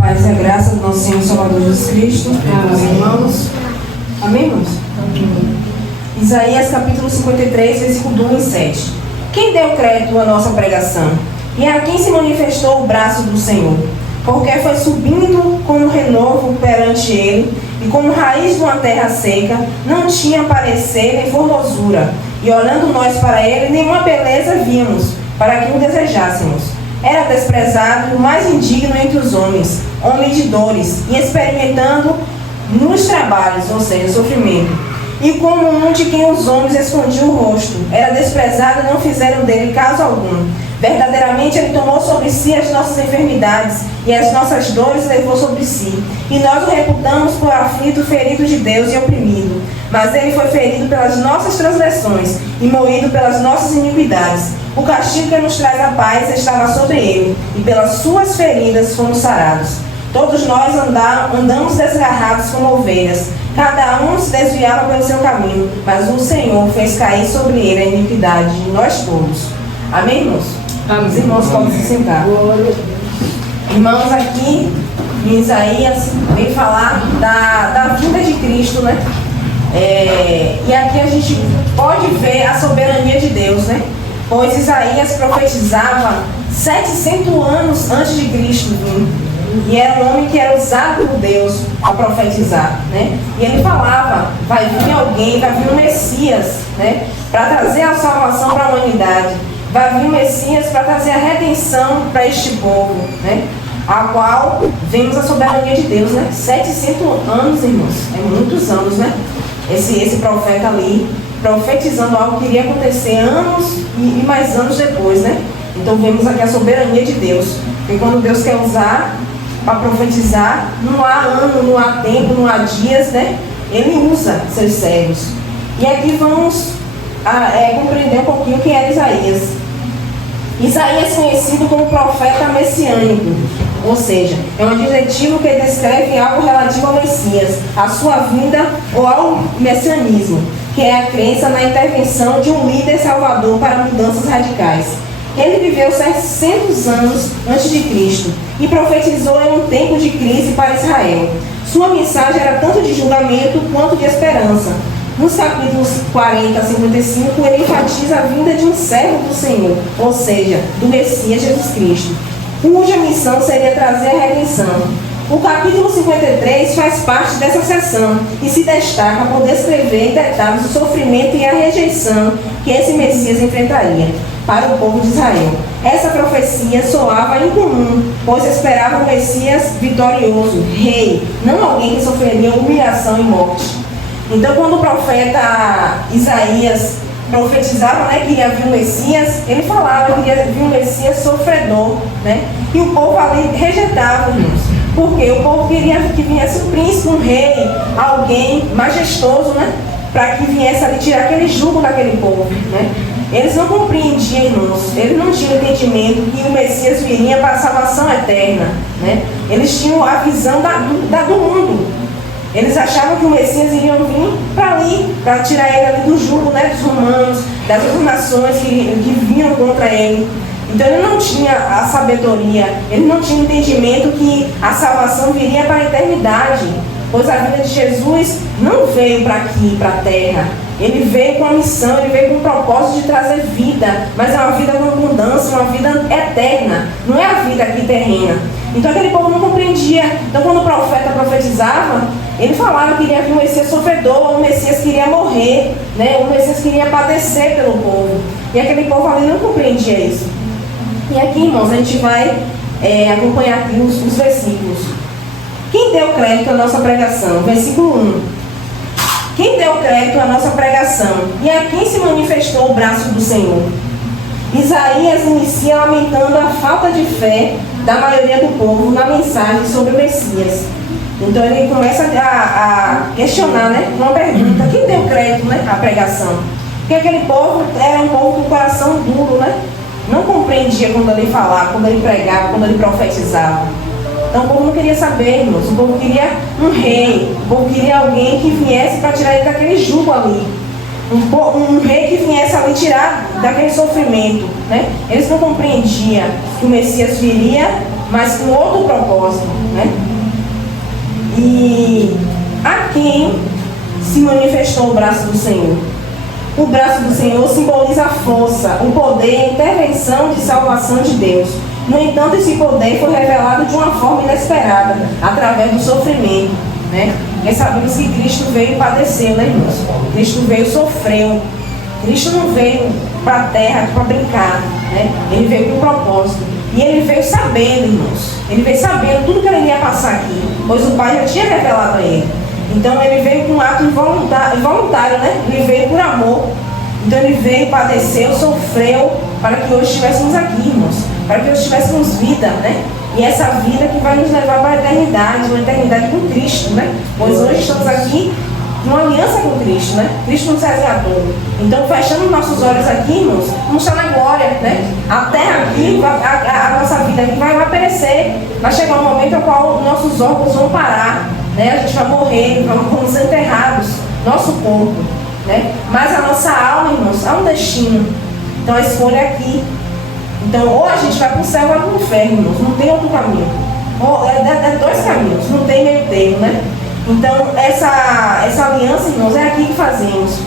paz e a graça do nosso Senhor e Salvador Jesus Cristo, meus irmãos. Amém, irmãos? Amém. Isaías capítulo 53, versículo 1 e 7. Quem deu crédito à nossa pregação? E a quem se manifestou o braço do Senhor? Porque foi subindo como renovo perante ele, e como raiz de uma terra seca, não tinha parecer nem formosura. E olhando nós para ele, nenhuma beleza vimos, para que o desejássemos. Era desprezado e o mais indigno entre os homens, homem de dores, e experimentando nos trabalhos, ou seja, sofrimento. E como um de quem os homens escondiam o rosto, era desprezado e não fizeram dele caso algum. Verdadeiramente ele tomou sobre si as nossas enfermidades e as nossas dores levou sobre si. E nós o reputamos por aflito, ferido de Deus e oprimido. Mas ele foi ferido pelas nossas transgressões e moído pelas nossas iniquidades. O castigo que nos traz a paz estava sobre ele, e pelas suas feridas fomos sarados. Todos nós andamos desgarrados como ovelhas, cada um se desviava pelo seu caminho, mas o Senhor fez cair sobre ele a iniquidade de nós todos. Amém, irmãos? Amém. Os irmãos podem se sentar. Irmãos, aqui em Isaías vem falar da vinda de Cristo, né? E aqui a gente pode ver a soberania de Deus, né? Pois Isaías profetizava 700 anos antes de Cristo vir. E era um homem que era usado por Deus a profetizar, né? E ele falava, vai vir alguém, vai vir um Messias, né? Para trazer a salvação para a humanidade. Vai vir um Messias para trazer a redenção para este povo, né? A qual vemos a soberania de Deus, né? 700 anos, irmãos, é muitos anos, né? Esse profeta ali, profetizando algo que iria acontecer anos e mais anos depois, né? Então vemos aqui a soberania de Deus. Porque quando Deus quer usar para profetizar, não há ano, não há tempo, não há dias, né? Ele usa seus servos. E aqui vamos compreender um pouquinho quem era Isaías. Isaías é conhecido como profeta messiânico, ou seja, é um adjetivo que descreve algo relativo ao Messias, à sua vinda ou ao messianismo, que é a crença na intervenção de um líder salvador para mudanças radicais. Ele viveu 700 anos antes de Cristo e profetizou em um tempo de crise para Israel. Sua mensagem era tanto de julgamento quanto de esperança. Nos capítulos 40 a 55, ele enfatiza a vinda de um servo do Senhor, ou seja, do Messias Jesus Cristo, cuja missão seria trazer a redenção. O capítulo 53 faz parte dessa seção e se destaca por descrever em detalhes o sofrimento e a rejeição que esse Messias enfrentaria para o povo de Israel. Essa profecia soava incomum, pois esperava um Messias vitorioso, rei, não alguém que sofreria humilhação e morte. Então, quando o profeta Isaías profetizava, né, que ia vir um Messias, ele falava que ia vir um Messias sofredor, né? E o povo ali rejeitava, irmãos. Porque o povo queria que viesse um príncipe, um rei, alguém majestoso, né? Para que viesse ali tirar aquele jugo daquele povo, né? Eles não compreendiam, irmãos. Eles não tinham entendimento que o Messias viria para a salvação eterna, né? Eles tinham a visão do mundo. Eles achavam que o Messias iria vir para ali, para tirar ele ali do jugo, né, dos romanos, das outras nações que vinham contra ele. Então ele não tinha a sabedoria, ele não tinha entendimento que a salvação viria para a eternidade, pois a vida de Jesus não veio para aqui, para a terra. Ele veio com a missão, ele veio com o propósito de trazer vida, mas é uma vida com abundância, uma vida eterna, não é a vida aqui terrena. Então aquele povo não compreendia. Então quando o profeta profetizava, ele falava que iria vir um Messias sofredor, um Messias que iria morrer, né? Um Messias que iria padecer pelo povo. E aquele povo ali não compreendia isso. E aqui, irmãos, a gente vai acompanhar aqui os versículos. Quem deu crédito à nossa pregação? Versículo 1. Quem deu crédito à nossa pregação? E a quem se manifestou o braço do Senhor? Isaías inicia lamentando a falta de fé da maioria do povo na mensagem sobre o Messias. Então ele começa a questionar, né? Uma pergunta: quem deu crédito, né, à pregação? Porque aquele povo era um povo com coração duro, né? Não compreendia quando ele falava, quando ele pregava, quando ele profetizava. Então o povo não queria saber, irmãos. O povo queria um rei, o povo queria alguém que viesse para tirar ele daquele jugo ali. Um rei que viesse ali tirar daquele sofrimento, né? Eles não compreendiam que o Messias viria mas com outro propósito, né? E a quem se manifestou o braço do Senhor? O braço do Senhor simboliza a força, o poder e a intervenção de salvação de Deus. No entanto, esse poder foi revelado de uma forma inesperada, através do sofrimento, né? Nós sabemos que Cristo veio padecer, né, irmãos? Cristo veio sofreu. Cristo não veio para a terra para brincar, né? Ele veio com um propósito. E ele veio sabendo, irmãos. Ele veio sabendo tudo que ele ia passar aqui, pois o Pai já tinha revelado a ele. Então ele veio com um ato involuntário, né? Ele veio por amor. Então ele veio, padeceu, sofreu, para que hoje estivéssemos aqui, irmãos. Para que hoje tivéssemos vida, né? E essa vida que vai nos levar para a eternidade, uma eternidade com Cristo, né? Pois hoje estamos aqui numa aliança com Cristo, né? Cristo nos resgatou. Então, fechando nossos olhos aqui, irmãos, vamos estar na glória, né? A terra aqui, a nossa vida aqui vai perecer. Vai chegar um momento no qual nossos órgãos vão parar, né? A gente vai morrer, vamos ser enterrados, nosso corpo, né? Mas a nossa alma, irmãos, há um destino. Então, a escolha é aqui. Então, ou a gente vai para o céu ou vai para o inferno, irmãos. Não tem outro caminho. Ou, é dois caminhos, não tem meio termo, né? Então, essa aliança, irmãos, é aqui que fazemos.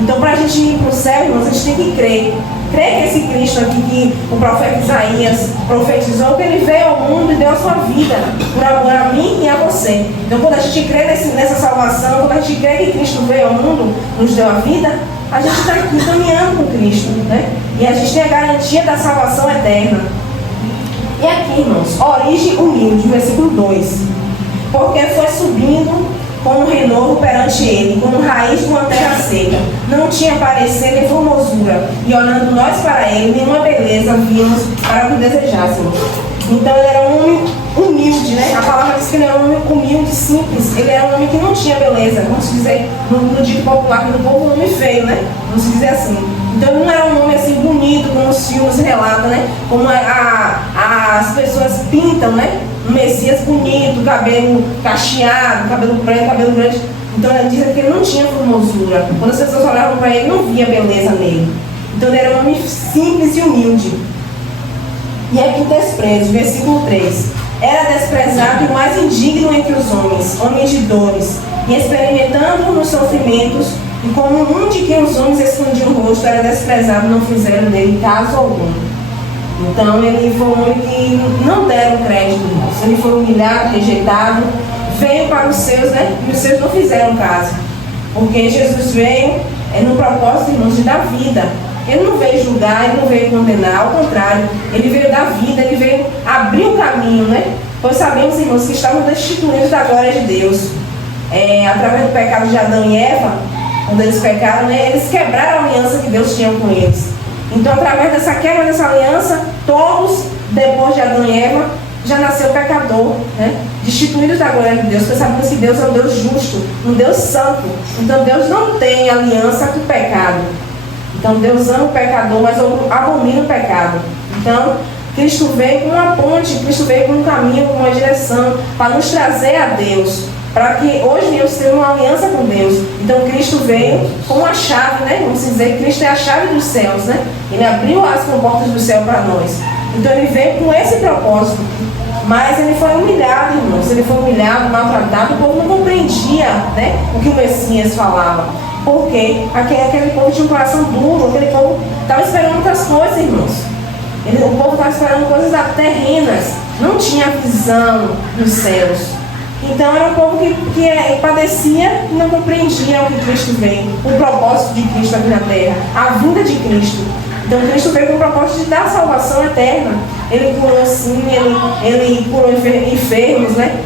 Então, para a gente ir para o céu, irmãos, a gente tem que crer. Crer que esse Cristo aqui, que o profeta Isaías profetizou, que ele veio ao mundo e deu a sua vida por amor a mim e a você. Então, quando a gente crê nessa salvação, quando a gente crê que Cristo veio ao mundo, nos deu a vida, a gente está aqui caminhando com Cristo, né? E a gente tem a garantia da salvação eterna. E aqui, irmãos, origem humilde, versículo 2. Porque foi subindo como renovo perante ele, como raiz de uma terra seca. Não tinha parecer nem formosura, e olhando nós para ele, nenhuma beleza vimos para o que desejássemos. Então ele era um homem humilde, né? A palavra diz que ele era um homem humilde, simples. Ele era um homem que não tinha beleza, vamos dizer, no dito popular, que no povo um homem feio, né? Vamos dizer assim. Então ele não era um homem assim bonito, como os filmes relatam, né? Como as pessoas pintam, né? Um Messias bonito, cabelo cacheado, cabelo preto, cabelo grande. Então ele diz que ele não tinha formosura. Quando as pessoas olhavam para ele, não via beleza nele. Então ele era um homem simples e humilde. E aqui o desprezo, versículo 3. Era desprezado e o mais indigno entre os homens, homens de dores, e experimentando nos sofrimentos, e como um de quem os homens escondiam o rosto, era desprezado, não fizeram dele caso algum. Então ele foi um homem que não deram crédito, irmãos. Ele foi humilhado, rejeitado, veio para os seus, né? E os seus não fizeram caso. Porque Jesus veio no propósito, irmãos, de dar vida. Ele não veio julgar, ele não veio condenar, ao contrário, ele veio dar vida, ele veio abrir o caminho, né? Pois sabemos, irmãos, que estavam destituídos da glória de Deus. Através do pecado de Adão e Eva, quando eles pecaram, né? Eles quebraram a aliança que Deus tinha com eles. Então, através dessa quebra dessa aliança, todos, depois de Adão e Eva, já nasceu pecador, né? Destituídos da glória de Deus, porque sabemos que Deus é um Deus justo, um Deus santo. Então, Deus não tem aliança com o pecado. Então, Deus ama o pecador, mas abomina o pecado. Então, Cristo veio com uma ponte, Cristo veio com um caminho, com uma direção, para nos trazer a Deus. Para que hoje Deus tenha uma aliança com Deus. Então Cristo veio com a chave, né? Vamos dizer que Cristo é a chave dos céus, né? Ele abriu as comportas do céu para nós. Então ele veio com esse propósito. Mas ele foi humilhado, irmãos. Ele foi humilhado, maltratado. O povo não compreendia, né, o que o Messias falava. Porque aquele povo tinha um coração duro. Aquele povo estava esperando outras coisas, irmãos. O povo estava esperando coisas terrenas. Não tinha visão dos céus. Então era um povo que padecia e não compreendia o que Cristo veio, o propósito de Cristo aqui na terra, a vinda de Cristo. Então Cristo veio com o propósito de dar salvação eterna. Ele curou sim, ele curou enfermos, né?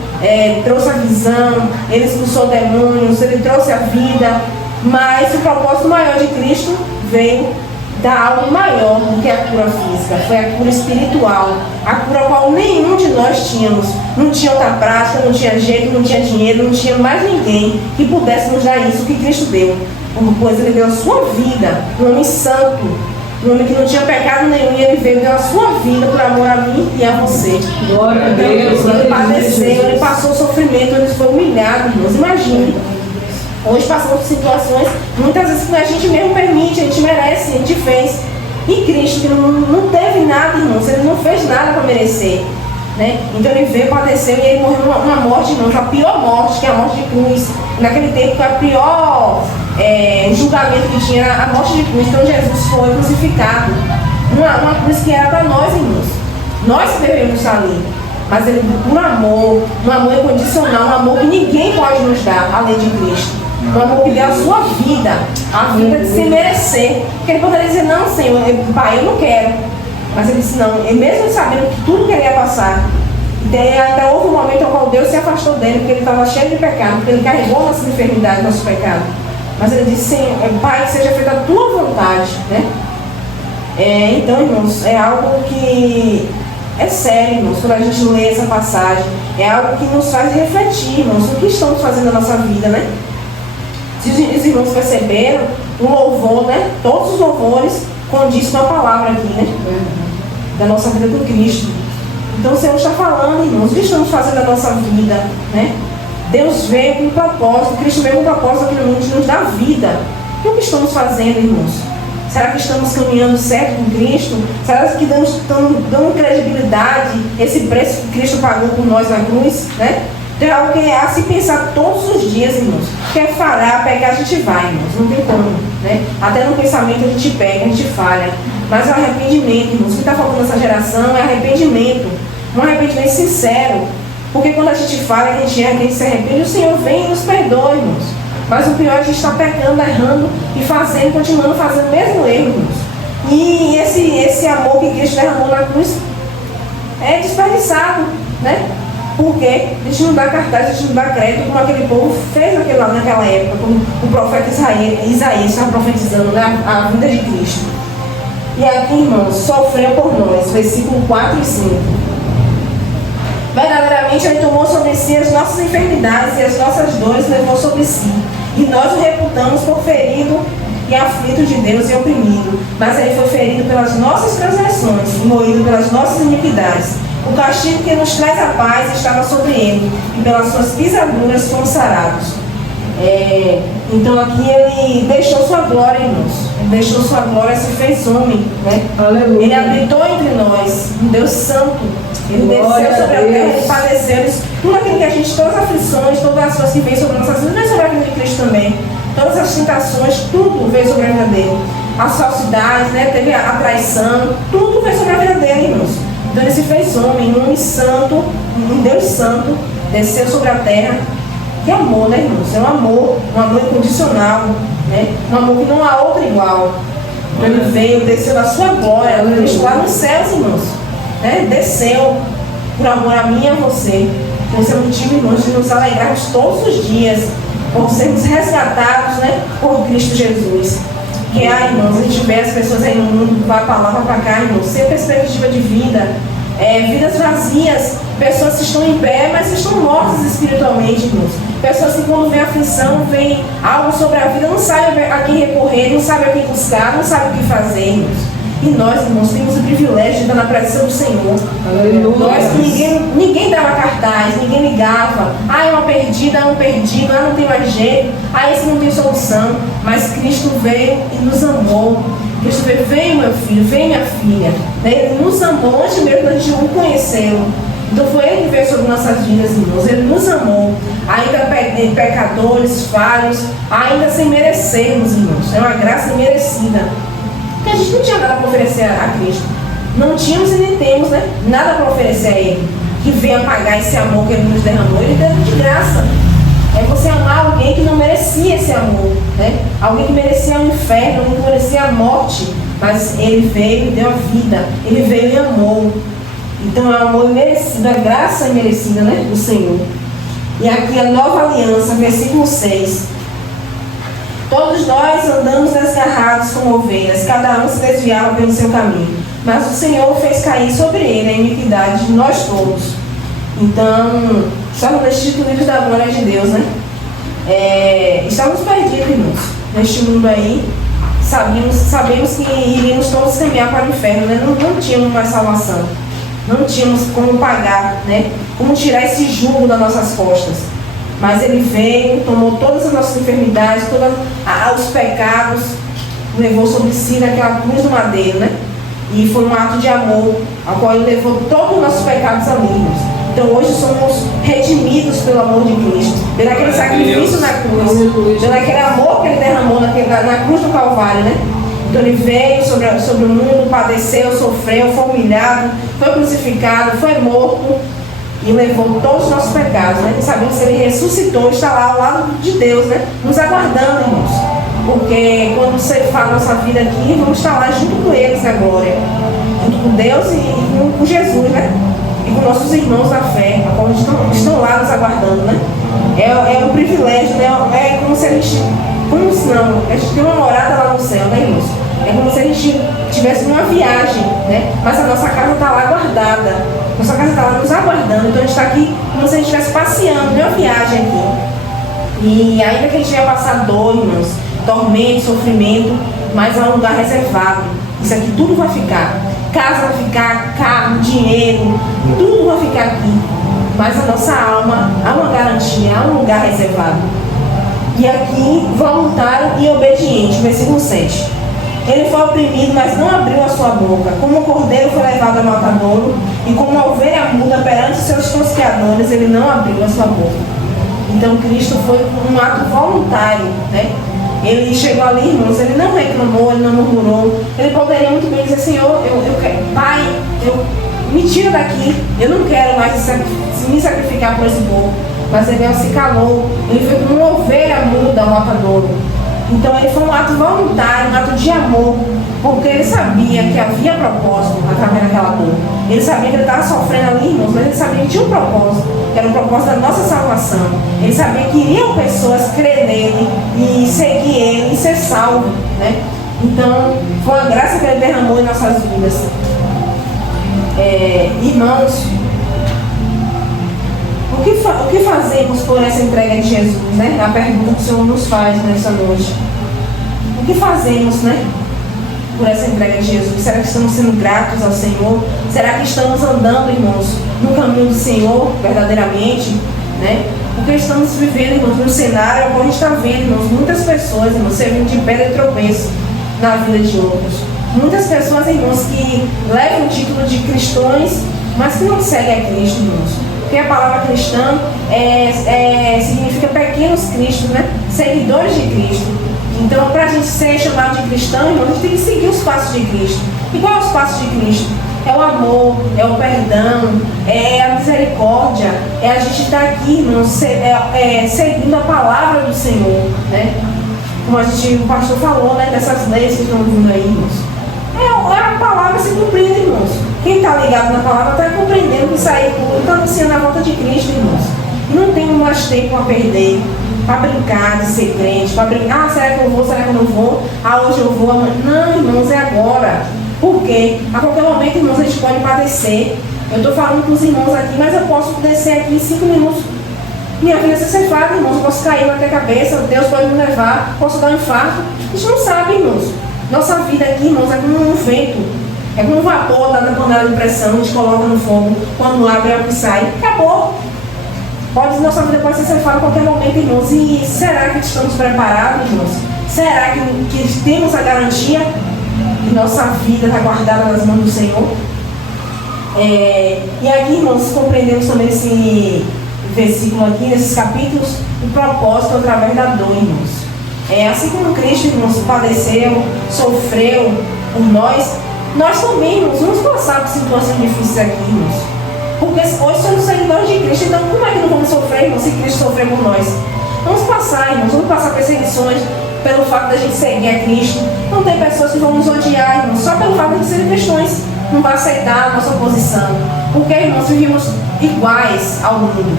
Trouxe a visão, ele expulsou demônios, ele trouxe a vida. Mas o propósito maior de Cristo veio dar algo maior do que a cura física. Foi a cura espiritual, a cura qual nenhum de nós tínhamos. Não tinha outra prática, não tinha jeito, não tinha dinheiro, não tinha mais ninguém que pudesse nos dar isso que Cristo deu. Pois ele deu a sua vida, um homem santo, um homem que não tinha pecado nenhum, e ele veio e deu a sua vida por amor a mim e a você. Glória a Deus. Ele padeceu, ele passou sofrimento, ele foi humilhado, irmãos. Imagine. Hoje passamos por situações, muitas vezes que a gente mesmo permite, a gente merece, a gente fez. E Cristo, que não teve nada, irmãos, ele não fez nada para merecer. né? Então ele veio, padeceu e ele morreu uma morte, irmãos, a pior morte, que é a morte de cruz. Naquele tempo, que a pior julgamento que tinha era a morte de cruz. Então Jesus foi crucificado. Uma cruz que era para nós, irmãos. Nós que devemos estar ali. Mas ele, por amor, um amor incondicional, um amor que ninguém pode nos dar, além de Cristo. Um amor que deu a sua vida, a vida sem merecer. Porque ele poderia dizer, não, Senhor, pai, eu não quero. Mas ele disse, não, ele mesmo sabendo que tudo que ele ia passar. Até houve um momento ao qual Deus se afastou dele, porque ele estava cheio de pecado, porque ele carregou nossas enfermidades, nosso pecado. Mas ele disse, Senhor, pai, que seja feita a tua vontade, né? Então, irmãos, é algo que é sério, irmãos, quando a gente lê essa passagem. É algo que nos faz refletir, irmãos, o que estamos fazendo na nossa vida, né? Se os irmãos perceberam, o louvor, né? Todos os louvores condizem com a palavra aqui, né? Da nossa vida com Cristo. Então o Senhor está falando, irmãos, o que estamos fazendo na nossa vida, né? Deus veio com um propósito, Cristo veio com um propósito aqui no mundo de nos dar vida. E o que estamos fazendo, irmãos? Será que estamos caminhando certo com Cristo? Será que estamos dando credibilidade esse preço que Cristo pagou por nós na cruz, né? Então é algo que é a se pensar todos os dias, irmãos. Quer falhar, pecar, a gente vai, irmãos. Não tem como, né? Até no pensamento a gente pega, a gente falha. Mas é um arrependimento, irmãos. O que está faltando nessa geração é arrependimento. Um arrependimento sincero. Porque quando a gente falha, a gente se arrepende, o Senhor vem e nos perdoa, irmãos. Mas o pior é a gente estar pecando, errando e fazendo, continuando fazendo o mesmo erro, irmãos. E esse amor que Cristo derramou na cruz é desperdiçado, né? Porque a gente não dá cartaz, a gente não dá crédito como aquele povo fez naquela época, como o profeta Isaías estava profetizando, né, a vida de Cristo. E aqui, irmãos, sofreu por nós, versículo 4 e 5. Verdadeiramente ele tomou sobre si as nossas enfermidades e as nossas dores levou sobre si. E nós o reputamos por ferido e aflito de Deus e oprimido. Mas ele foi ferido pelas nossas transgressões e moído pelas nossas iniquidades. O castigo que nos traz a paz estava sobre ele, e pelas suas pisaduras fomos sarados. Então aqui ele deixou sua glória, irmãos. Ele deixou sua glória, se fez homem, né? Aleluia. Ele habitou entre nós, um Deus santo. Ele desceu sobre a terra, ele padeceu. Tudo aquilo que a gente, todas as aflições, todas as coisas que vêm sobre nossas vidas, veio sobre a vida de Cristo também. Todas as tentações, tudo veio sobre a vida dele. As falsidades, né? Teve a traição, tudo veio sobre a vida dele, irmãos. Então ele se fez homem, um homem santo, um Deus santo, desceu sobre a terra. Que amor, né, irmãos? É um amor incondicional, né? Um amor que não há outro igual. Ele veio, desceu da sua glória, Cristo lá nos céus, irmãos, né? Desceu por amor a mim e a você. Então esse é o motivo, irmãos, de nos alegrarmos todos os dias por sermos resgatados, né, por Cristo Jesus. Que irmãos, a gente vê as pessoas aí no mundo, vai para lá, vai para cá, irmãos, sem perspectiva de vida, vidas vazias, pessoas que estão em pé, mas estão mortas espiritualmente, irmãos. Pessoas que quando vem aflição, vem algo sobre a vida, não sabem a quem recorrer, não sabem a quem buscar, não sabem o que fazer, irmãos. E nós, irmãos, temos o privilégio de estar na presença do Senhor. Aleluia. Nós que ninguém dava cartaz, ninguém ligava. É uma perdida, é um perdido, não tem mais jeito, esse não tem solução. Mas Cristo veio e nos amou. Cristo veio, vem meu filho, vem minha filha. Ele nos amou antes mesmo da gente não conhecê-lo. Então foi Ele que veio sobre nossas vidas, irmãos. Ele nos amou, ainda pecadores, falhos, ainda sem merecermos, irmãos. É uma graça imerecida. Porque a gente não tinha nada para oferecer a Cristo. Não tínhamos e nem temos, né? Nada para oferecer a Ele. Que venha pagar esse amor que Ele nos derramou. Ele deu de graça. É você amar alguém que não merecia esse amor, né? Alguém que merecia o inferno, alguém que merecia a morte. Mas Ele veio e deu a vida. Ele veio e amou. Então é um amor merecido, a graça merecida, né, do Senhor. E aqui a nova aliança, versículo 6. Todos nós andamos desgarrados como ovelhas, cada um se desviava pelo seu caminho. Mas o Senhor fez cair sobre ele a iniquidade de nós todos. Então, estamos neste livro da glória de Deus, né? Estamos perdidos, irmãos, neste mundo aí. Sabemos que iríamos todos caminhar para o inferno, né? Não tínhamos mais salvação. Não tínhamos como pagar, né? Como tirar esse jugo das nossas costas. Mas Ele veio, tomou todas as nossas enfermidades, todos os pecados, levou sobre si naquela cruz do madeiro, né? E foi um ato de amor, ao qual Ele levou todos os nossos pecados ali, irmãos. Então hoje somos redimidos pelo amor de Cristo, pelo aquele sacrifício na cruz, pelo aquele amor que Ele derramou na cruz do Calvário, né? Então Ele veio sobre o mundo, padeceu, sofreu, foi humilhado, foi crucificado, foi morto e levou todos os nossos pecados, né? Sabemos que Ele ressuscitou, está lá ao lado de Deus, né? Nos aguardando, irmãos. Porque quando você faz a nossa vida aqui, vamos estar lá junto com eles na glória, junto com Deus e com Jesus, né? E com nossos irmãos na fé, estão lá nos aguardando, né? É um privilégio, né? É como se a gente, a gente tem uma morada lá no céu, né, irmãos? É como se a gente estivesse numa viagem, né? Mas a nossa casa está lá guardada, nossa casa está lá nos aguardando, então a gente está aqui como se a gente estivesse passeando, não é uma viagem aqui. E ainda que a gente venha passar dor, irmãos, tormento, sofrimento, mas é um lugar reservado. Isso aqui tudo vai ficar. Casa vai ficar, carro, dinheiro, tudo vai ficar aqui. Mas a nossa alma há uma garantia, há um lugar reservado. E aqui, voluntário e obediente, versículo 7. Ele foi oprimido, mas não abriu a sua boca. Como o cordeiro foi levado ao matadouro, e como a ovelha muda perante seus tosqueadores, ele não abriu a sua boca. Então Cristo foi um ato voluntário, né? Ele chegou ali, irmãos, ele não reclamou, ele não murmurou. Ele poderia muito bem dizer, Senhor, Pai, me tira daqui, eu não quero mais me sacrificar por esse povo. Mas ele não se calou, ele foi como uma ovelha muda ao matadouro. Então ele foi um ato voluntário, um ato de amor, porque ele sabia que havia propósito através daquela dor. Ele sabia que ele estava sofrendo ali, irmãos, mas ele sabia que tinha um propósito, que era o propósito da nossa salvação. Ele sabia que iriam pessoas crer nele e seguir ele e ser salvo, né? Então, foi uma graça que ele derramou em nossas vidas. Irmãos, o que fazemos por essa entrega de Jesus, né? A pergunta que o Senhor nos faz nessa noite. O que fazemos, né? Por essa entrega de Jesus? Será que estamos sendo gratos ao Senhor? Será que estamos andando, irmãos, no caminho do Senhor, verdadeiramente, né? Porque estamos vivendo, irmãos, num cenário onde a gente está vendo, irmãos, muitas pessoas, irmãos, servindo de pedra e tropeço na vida de outros. Muitas pessoas, irmãos, que levam o título de cristãos, mas que não seguem a Cristo, irmãos. Porque a palavra cristã significa pequenos cristos, né? Seguidores de Cristo. Então, para a gente ser chamado de cristão, irmão, a gente tem que seguir os passos de Cristo. E qual é os passos de Cristo? É o amor, é o perdão, é a misericórdia, é a gente estar aqui, irmãos, seguindo a palavra do Senhor, né? Como o pastor falou, né? Dessas leis que estão vindo aí, irmãos. É a palavra se cumprindo, irmãos. Quem está ligado na palavra está compreendendo que sair está anunciando a volta de Cristo, irmãos. E não tem mais tempo a perder, para brincar de ser crente, para brincar, será que eu vou, será que eu não vou? Hoje eu vou, amanhã. Não, irmãos, é agora. Por quê? A qualquer momento, irmãos, a gente pode padecer. Eu estou falando com os irmãos aqui, mas eu posso descer aqui em 5 minutos. Minha vida ser ceifada, irmãos, eu posso cair, bater a cabeça, Deus pode me levar, posso dar um infarto. A gente não sabe, irmãos. Nossa vida aqui, irmãos, é como um vento. É como um vapor da panela de pressão, a gente coloca no fogo, quando abre é o que sai. Acabou. Nossa vida pode ser ceifada a qualquer momento, irmãos. E será que estamos preparados, irmãos? Será que temos a garantia que nossa vida está guardada nas mãos do Senhor? E aqui, irmãos, compreendemos também esse versículo aqui, nesses capítulos, o propósito através da dor, irmãos. Assim como Cristo, irmãos, padeceu, sofreu por nós também, irmãos, vamos passar por situações difíceis aqui, irmãos. Porque hoje somos seguidores de Cristo, então como é que não vamos sofrer, irmãos, se Cristo sofreu por nós? Vamos passar, irmãos, vamos passar perseguições pelo fato de a gente seguir a Cristo. Não tem pessoas que vão nos odiar, irmãos, só pelo fato de serem cristãos. Não vai aceitar a nossa posição. Porque, irmãos, vivemos iguais ao mundo.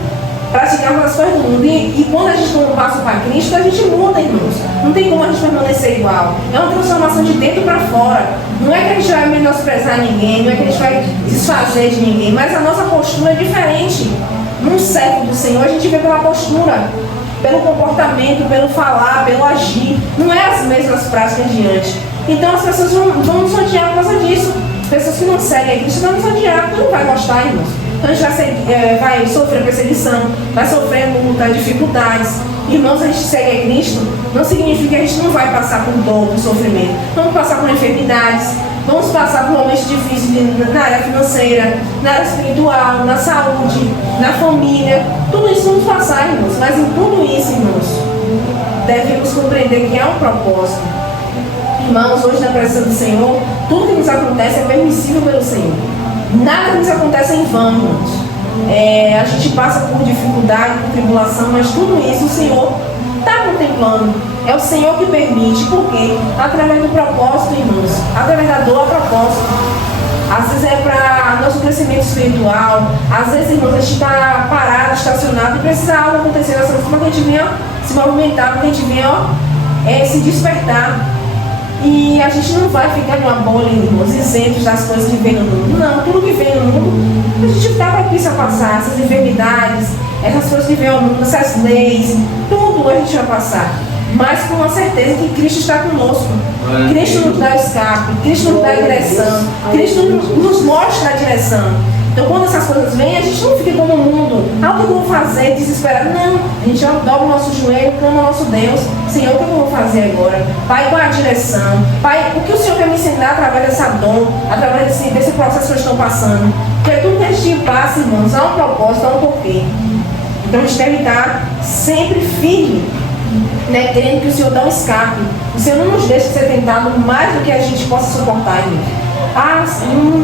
Praticamos as coisas do mundo. E quando a gente não passa para Cristo, a gente muda, irmãos. Não tem como a gente permanecer igual. É uma transformação de dentro para fora. Não é que a gente vai menosprezar ninguém, não é que a gente vai desfazer de ninguém, mas a nossa postura é diferente. Num servo do Senhor, a gente vê pela postura, pelo comportamento, pelo falar, pelo agir. Não é as mesmas práticas diante. Então as pessoas vão nos odiar por causa disso. Pessoas que não seguem a Cristo vão nos odiar, porque não vai gostar, irmãos. Então a gente vai sofrer perseguição, vai sofrer muitas dificuldades. Irmãos, a gente segue a Cristo, não significa que a gente não vai passar por dor, por sofrimento. Vamos passar por enfermidades, vamos passar por momentos difíceis na área financeira, na área espiritual, na saúde, na família. Tudo isso vamos passar, irmãos. Mas em tudo isso, irmãos, devemos compreender que há um propósito. Irmãos, hoje na presença do Senhor, tudo que nos acontece é permissível pelo Senhor. Nada que nos acontece é em vão, irmãos. A gente passa por dificuldade, por tribulação, mas tudo isso o Senhor está contemplando. É o Senhor que permite. Por quê? Através do propósito, irmãos. Através da dor, a propósito. Às vezes é para nosso crescimento espiritual. Às vezes, irmãos, a gente está parado, estacionado e precisa algo acontecer nessa forma que a gente venha se movimentar, que a gente venha se despertar. E a gente não vai ficar numa bolha, irmãos, isentos das coisas que vêm no mundo. Não, tudo que vem no mundo, a gente está propício a passar. Essas enfermidades, essas coisas que vêm ao mundo, essas leis, tudo a gente vai passar. Mas com a certeza que Cristo está conosco. Cristo nos dá o escape, Cristo nos dá a direção, Cristo nos mostra a direção. Então quando essas coisas vêm, a gente não fica como o mundo. Ah, o que eu vou fazer? Desesperado. Não, a gente dobra o nosso joelho, clama ao nosso Deus. Senhor, o que eu vou fazer agora? Pai, qual é a direção? Pai, o que o Senhor quer me ensinar através dessa dor, através desse processo que eu estou passando? Porque tudo que a gente passa, irmãos, há um propósito, há um porquê. Então a gente deve estar sempre firme, né, crendo que o Senhor dá um escape. O Senhor não nos deixa ser tentado mais do que a gente possa suportar, irmãos. Ah,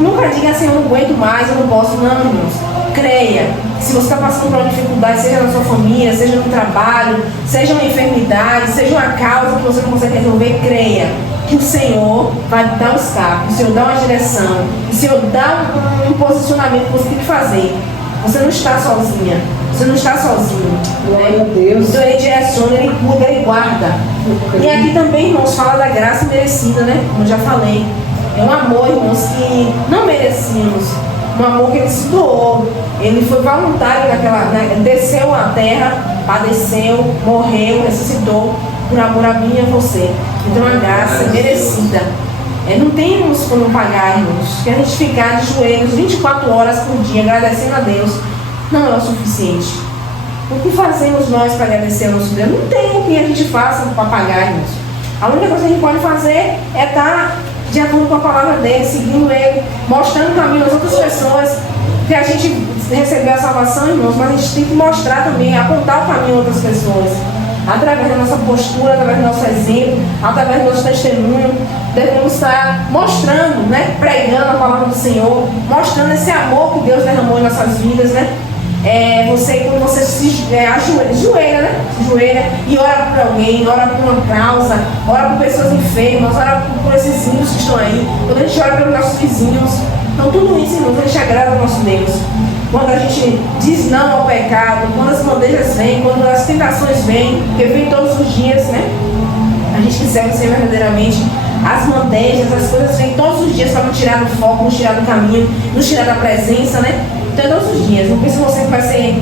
nunca diga assim, eu não aguento mais, eu não posso. Não, irmãos. Creia. Se você está passando por uma dificuldade, seja na sua família, seja no trabalho, seja uma enfermidade, seja uma causa que você não consegue resolver, creia que o Senhor vai dar um escape, o Senhor dá uma direção, o Senhor dá um posicionamento que você tem que fazer. Você não está sozinha. Você não está sozinho. Glória a Deus. Então ele direciona, ele cuida, ele guarda. E aqui também, irmãos, fala da graça merecida, né? Como eu já falei. É um amor, irmãos, que não merecíamos. Um amor que ele se doou. Ele foi voluntário naquela, né? Desceu à terra, padeceu, morreu, ressuscitou por amor a mim e a você. Então uma graça merecida. Não temos como pagar, irmãos. Que a gente ficar de joelhos 24 horas por dia agradecendo a Deus não é o suficiente. O que fazemos nós para agradecer ao nosso Deus? Não tem o que a gente faça para pagar, irmãos. A única coisa que a gente pode fazer é estar de acordo com a palavra dele, seguindo ele, mostrando o caminho às outras pessoas, que a gente recebeu a salvação, irmãos, mas a gente tem que mostrar também, apontar o caminho a outras pessoas. Através da nossa postura, através do nosso exemplo, através do nosso testemunho, devemos estar mostrando, né, pregando a palavra do Senhor, mostrando esse amor que Deus derramou em nossas vidas, né? Quando você se ajoelha, né? Se ajoelha e ora por alguém, ora por uma causa, ora por pessoas enfermas, ora por esses índios que estão aí, quando a gente ora pelos nossos vizinhos. Então tudo isso, irmãos, a gente agrada ao nosso Deus. Quando a gente diz não ao pecado, quando as bandejas vêm, quando as tentações vêm, que vêm todos os dias, né? A gente que serve ser verdadeiramente as bandejas, as coisas vêm todos os dias para nos tirar do foco, nos tirar do caminho, nos tirar da presença, né? Então é todos os dias. Não pense você que vai ser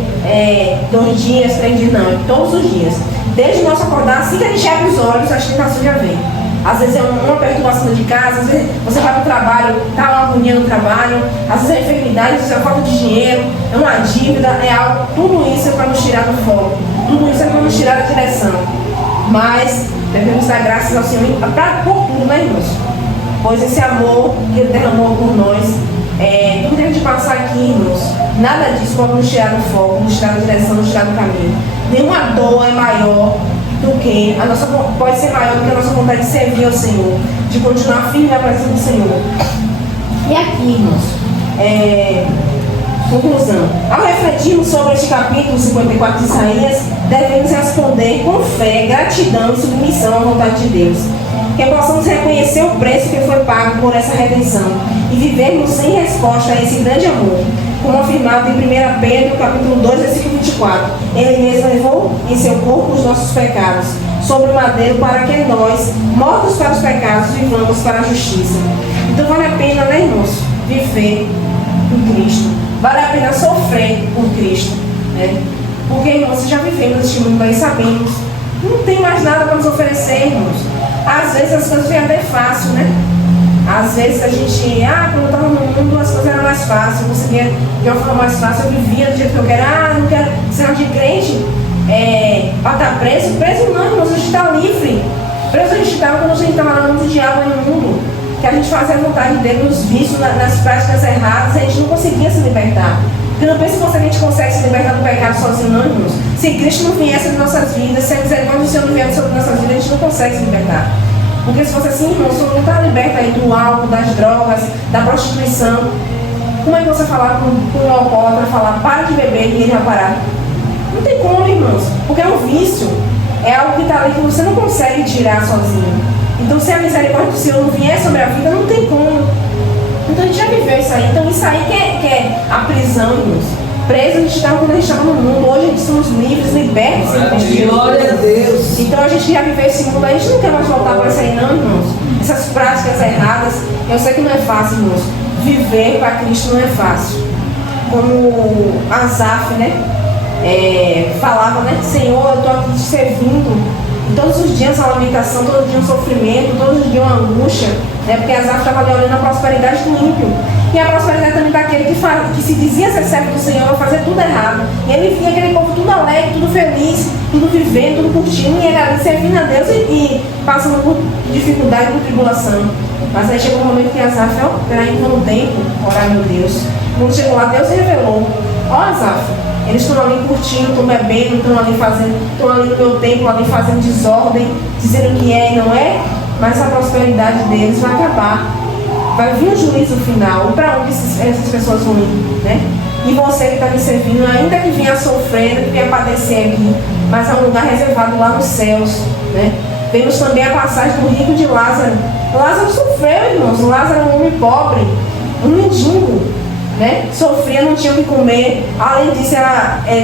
2 dias, 3 dias, não. É todos os dias. Desde o nosso acordar, assim que a gente abre os olhos, as tentações já vêm. Às vezes é uma perturbação de casa, às vezes você vai para o trabalho, está uma agonia no trabalho, às vezes é enfermidade, às vezes é falta de dinheiro, é uma dívida, é algo. Tudo isso é para nos tirar do foco. Tudo isso é para nos tirar da direção. Mas devemos dar graças ao Senhor por tudo, né, irmãos? Pois esse amor que Ele derramou por nós, tudo que a gente passar aqui, irmãos, nada disso pode nos tirar do foco, nos tirar da direção, nos tirar do caminho. Nenhuma dor é maior do que pode ser maior do que a nossa vontade de servir ao Senhor, de continuar firme na presença do Senhor. E aqui, irmãos, conclusão. Ao refletirmos sobre este capítulo 54 de Isaías, devemos responder com fé, gratidão e submissão à vontade de Deus. Que possamos reconhecer o preço que foi pago por essa redenção e vivermos em resposta a esse grande amor. Como afirmado em 1 Pedro, capítulo 2, versículo 24. Ele mesmo levou em seu corpo os nossos pecados sobre o madeiro para que nós, mortos para os pecados, vivamos para a justiça. Então vale a pena, né, irmãos, viver por Cristo. Vale a pena sofrer por Cristo, né? Porque, irmãos, já vivemos este mundo aí, sabemos. Não tem mais nada para nos oferecer, irmãos. Às vezes as coisas vêm até fácil, né? Às vezes a gente, quando eu estava no mundo as coisas eram mais fáceis, eu conseguia de uma forma mais fácil, eu vivia do jeito que eu quero. Não quero ser de crente, para estar preso. Preso não, irmãos, a gente está livre. Preso a gente estava quando a gente estava no mundo do diabo aí no mundo. que a gente fazia a vontade dele nos vícios, nas práticas erradas, a gente não conseguia se libertar. Porque não pense que a gente consegue se libertar do pecado sozinho, não, irmãos. Se Cristo não viesse nas nossas vidas, se a misericórdia do Senhor não viesse sobre nossas vidas, a gente não consegue se libertar. Porque se fosse assim, irmão, o Senhor não está liberto aí do álcool, das drogas, da prostituição. Como é que você falar com um alcoólatra, falar, para de beber e ele vai parar? Não tem como, irmãos. Porque é um vício. É algo que está ali que você não consegue tirar sozinho. Então, se a misericórdia do Senhor não vier sobre a vida, não tem como. Então, a gente já viveu isso aí. Então, isso aí que é a prisão, irmãos. Preso a gente estava quando a gente estava no mundo. Hoje a gente somos livres, libertos. Glória a Deus. Então, a gente já viveu esse mundo. A gente não quer mais voltar para isso aí, não, irmãos. Essas práticas erradas. Eu sei que não é fácil, irmãos. Viver para Cristo não é fácil. Como Asaf, né? Falava, né? Senhor, eu estou aqui te servindo. E todos os dias uma lamentação, todo dia um sofrimento, todos os dias uma angústia, né? Porque Asaf estava ali olhando a prosperidade do ímpio. E a prosperidade também daquele que se dizia ser servo do Senhor, vai fazer tudo errado. E ele via aquele povo tudo alegre, tudo feliz, tudo vivendo, tudo curtindo, e ele ali servindo a Deus e passando por dificuldade, por tribulação. Mas aí chegou um momento que Asaf, peraí, não tem tempo, orar, meu Deus. Quando chegou lá, Deus revelou: Asaf, eles estão ali curtindo, estão bebendo, estão ali no meu templo, ali fazendo desordem, dizendo que é e não é, mas a prosperidade deles vai acabar. Vai vir o juízo final. Para onde essas pessoas vão ir, né? E você que está me servindo, ainda que venha sofrendo, que venha padecer aqui, mas há um lugar reservado lá nos céus, né? Vemos também a passagem do rico de Lázaro. Lázaro sofreu, irmãos. Lázaro era um homem pobre, um mendigo, né? Sofria, não tinha o que comer. Além disso,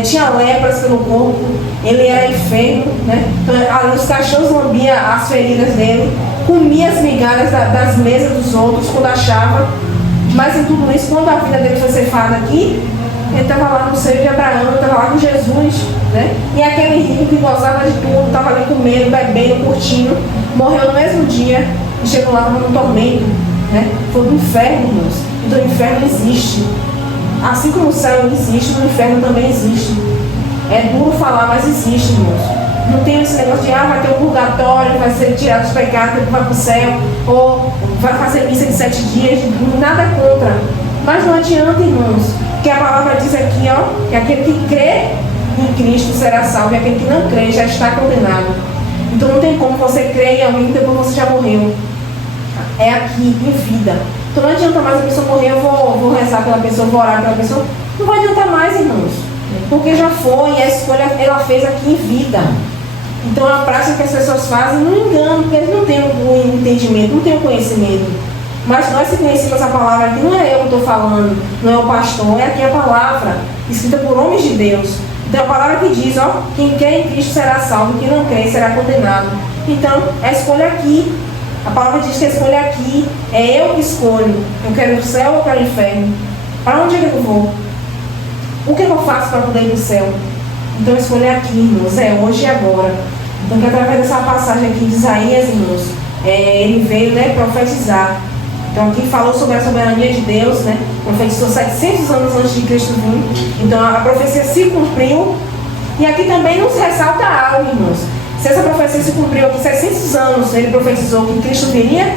tinha lepras pelo corpo. Ele era enfermo, né? Então, os cachorros lambiam as feridas dele, comia as migalhas das mesas dos outros quando achava. Mas em tudo isso, quando a vida dele foi ceifada aqui, ele estava lá no seio de Abraão, estava lá com Jesus, né? E aquele rico que gozava de tudo, estava ali comendo, bebendo, curtindo, morreu no mesmo dia e chegou lá no tormento, né? Foi do inferno, irmãos. Então o inferno existe. Assim como o céu existe, o inferno também existe. É duro falar, mas existe, irmãos. Não tem esse negócio de, vai ter um purgatório, vai ser tirado dos pecados, depois vai para o céu, ou vai fazer missa de 7 dias, nada contra. Mas não adianta, irmãos, que a palavra diz aqui, que aquele que crê em Cristo será salvo, e aquele que não crê já está condenado. Então não tem como você crer em alguém depois você já morreu. É aqui, em vida. Então não adianta mais a pessoa morrer, eu vou rezar pela pessoa, vou orar pela pessoa. Não vai adiantar mais, irmãos. Porque já foi, e a escolha ela fez aqui em vida. Então a prática que as pessoas fazem não engana, porque eles não têm o entendimento, não têm o conhecimento. Mas nós que conhecemos a palavra aqui, não é eu que estou falando, não é o pastor, é aqui a palavra, escrita por homens de Deus. Então a palavra que diz, quem crê em Cristo será salvo, quem não crê será condenado. Então a escolha aqui, a palavra diz que a escolha aqui é eu que escolho. Eu quero o céu ou eu quero o inferno? Para onde é que eu vou? O que eu faço para poder ir para o céu? Então a escolha é aqui, irmãos, é hoje e agora. Então que através dessa passagem aqui de Isaías, irmãos, ele veio, né, profetizar. Então aqui falou sobre a soberania de Deus, né? Profetizou 700 anos antes de Cristo vir. Então a profecia se cumpriu. E aqui também nos ressalta algo, irmãos. Se essa profecia se cumpriu aqui 700 anos, ele profetizou que Cristo viria,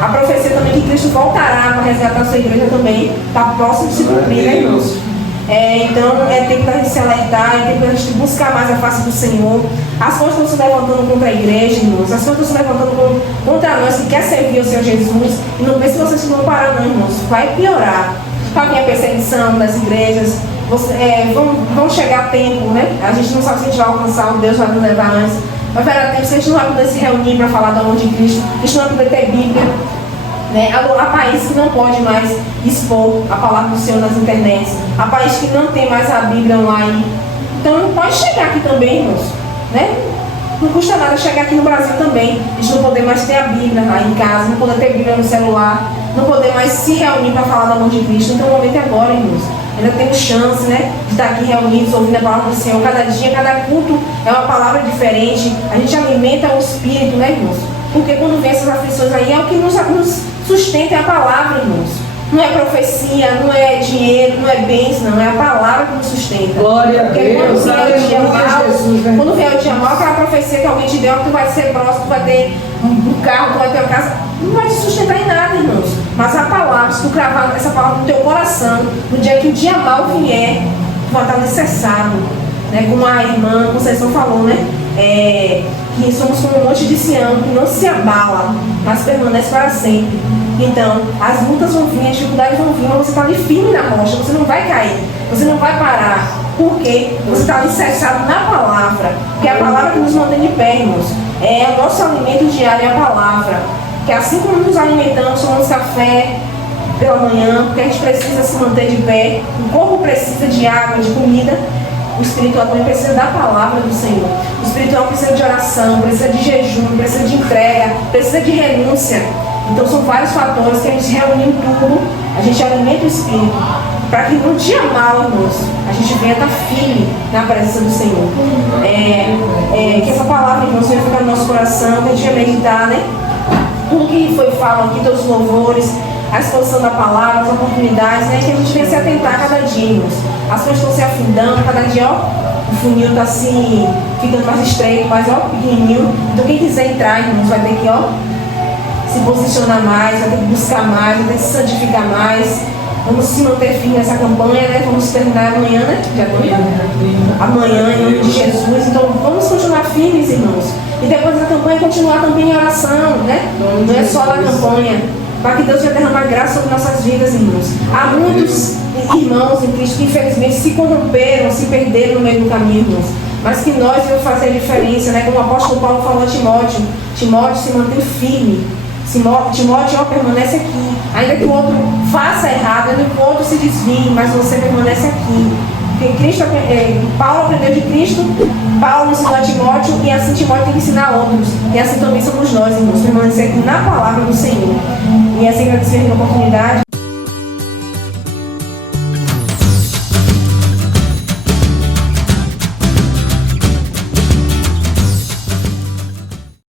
a profecia também que Cristo voltará para resgatar a sua igreja também está próximo de se cumprir, né, irmãos? Então é tempo da gente se alertar, é tempo da gente buscar mais a face do Senhor. As coisas estão se levantando contra a igreja, irmãos. As coisas estão se levantando contra nós que quer servir o Senhor Jesus. E não pense que vocês não vão parar, não, irmãos. Vai piorar. Vai vir a perseguição das igrejas. Vão chegar tempo, né? A gente não sabe se a gente vai alcançar, o Deus vai nos levar antes. Vai virar tempo que a gente não vai poder se reunir para falar do amor de Cristo. A gente não vai poder ter Bíblia. Né? Há países que não pode mais expor a palavra do Senhor nas internets. Há países que não tem mais a Bíblia online. Então pode chegar aqui também, irmãos. Né? Não custa nada chegar aqui no Brasil também. A gente não poder mais ter a Bíblia aí em casa, não poder ter Bíblia no celular, não poder mais se reunir para falar do amor de Cristo. Então o momento é agora, irmãos. Ainda temos chance, né, de estar aqui reunidos, ouvindo a palavra do Senhor. Cada dia, cada culto é uma palavra diferente. A gente alimenta o Espírito, né, irmãos? Porque quando vem essas aflições aí, é o que nos sustenta a palavra, irmãos. Não é profecia, não é dinheiro, não é bens, não, é a palavra que nos sustenta. Glória a Porque Deus, quando vier o dia aleluia, mal, Jesus, né? quando vier o dia mal, aquela profecia que alguém te deu, que tu vai ser próximo, tu vai ter um carro, tu vai ter uma casa, não vai te sustentar em nada, irmãos. Mas a palavra, se tu cravar essa palavra no teu coração, no dia que o dia mal vier, tu vai estar necessário, né? Como a irmã Conceição falou, né? Que somos como um monte de Sião, que não se abala, mas permanece para sempre. Então, as lutas vão vir, as dificuldades vão vir, mas você está ali firme na rocha, você não vai cair, você não vai parar, porque você está alicerçado na palavra, que é a palavra que nos mantém de pé, irmãos. É o nosso alimento diário, é a palavra. Que assim como nos alimentamos, tomamos café pela manhã, porque a gente precisa se manter de pé, o corpo precisa de água, de comida, o espiritual também precisa da palavra do Senhor. O espiritual precisa de oração, precisa de jejum, precisa de entrega, precisa de renúncia. Então são vários fatores que a gente reunindo tudo, a gente alimenta o espírito, para que no dia mal, irmãos, a gente venha estar firme na presença do Senhor. Que essa palavra, irmãos, venha ficar no nosso coração, que a gente venha meditar, né? Tudo que foi falado aqui, todos os louvores, a exposição da palavra, as oportunidades, né? Que a gente venha se atentar cada dia, irmãos. As coisas estão se afundando, cada dia, ó, o funil está assim, ficando mais estreito, mais, ó, pequenininho. Então quem quiser entrar, irmãos, vai ter que, ó, se posicionar mais, vai ter que buscar mais, vai ter que se santificar mais. Vamos se manter firme nessa campanha, né? Vamos terminar amanhã, né? Já amanhã, em nome de Jesus. Então vamos continuar firmes, irmãos. E depois da campanha continuar também em oração, né? Não é só da campanha. Para que Deus venha derramar graça sobre nossas vidas, irmãos. Há muitos irmãos em Cristo que infelizmente se corromperam, se perderam no meio do caminho, irmãos. Mas que nós vamos fazer a diferença, né? Como o apóstolo Paulo falou a Timóteo. Timóteo, se mantém firme. Timóteo, ó, permanece aqui. Ainda que o outro faça errado, ainda que o outro se desvie, mas você permanece aqui. Porque Cristo, Paulo aprendeu de Cristo, Paulo ensinou a Timóteo, e assim Timóteo tem que ensinar a outros. E assim também somos nós, irmãos, permanecer aqui na palavra do Senhor. E assim agradecer a oportunidade.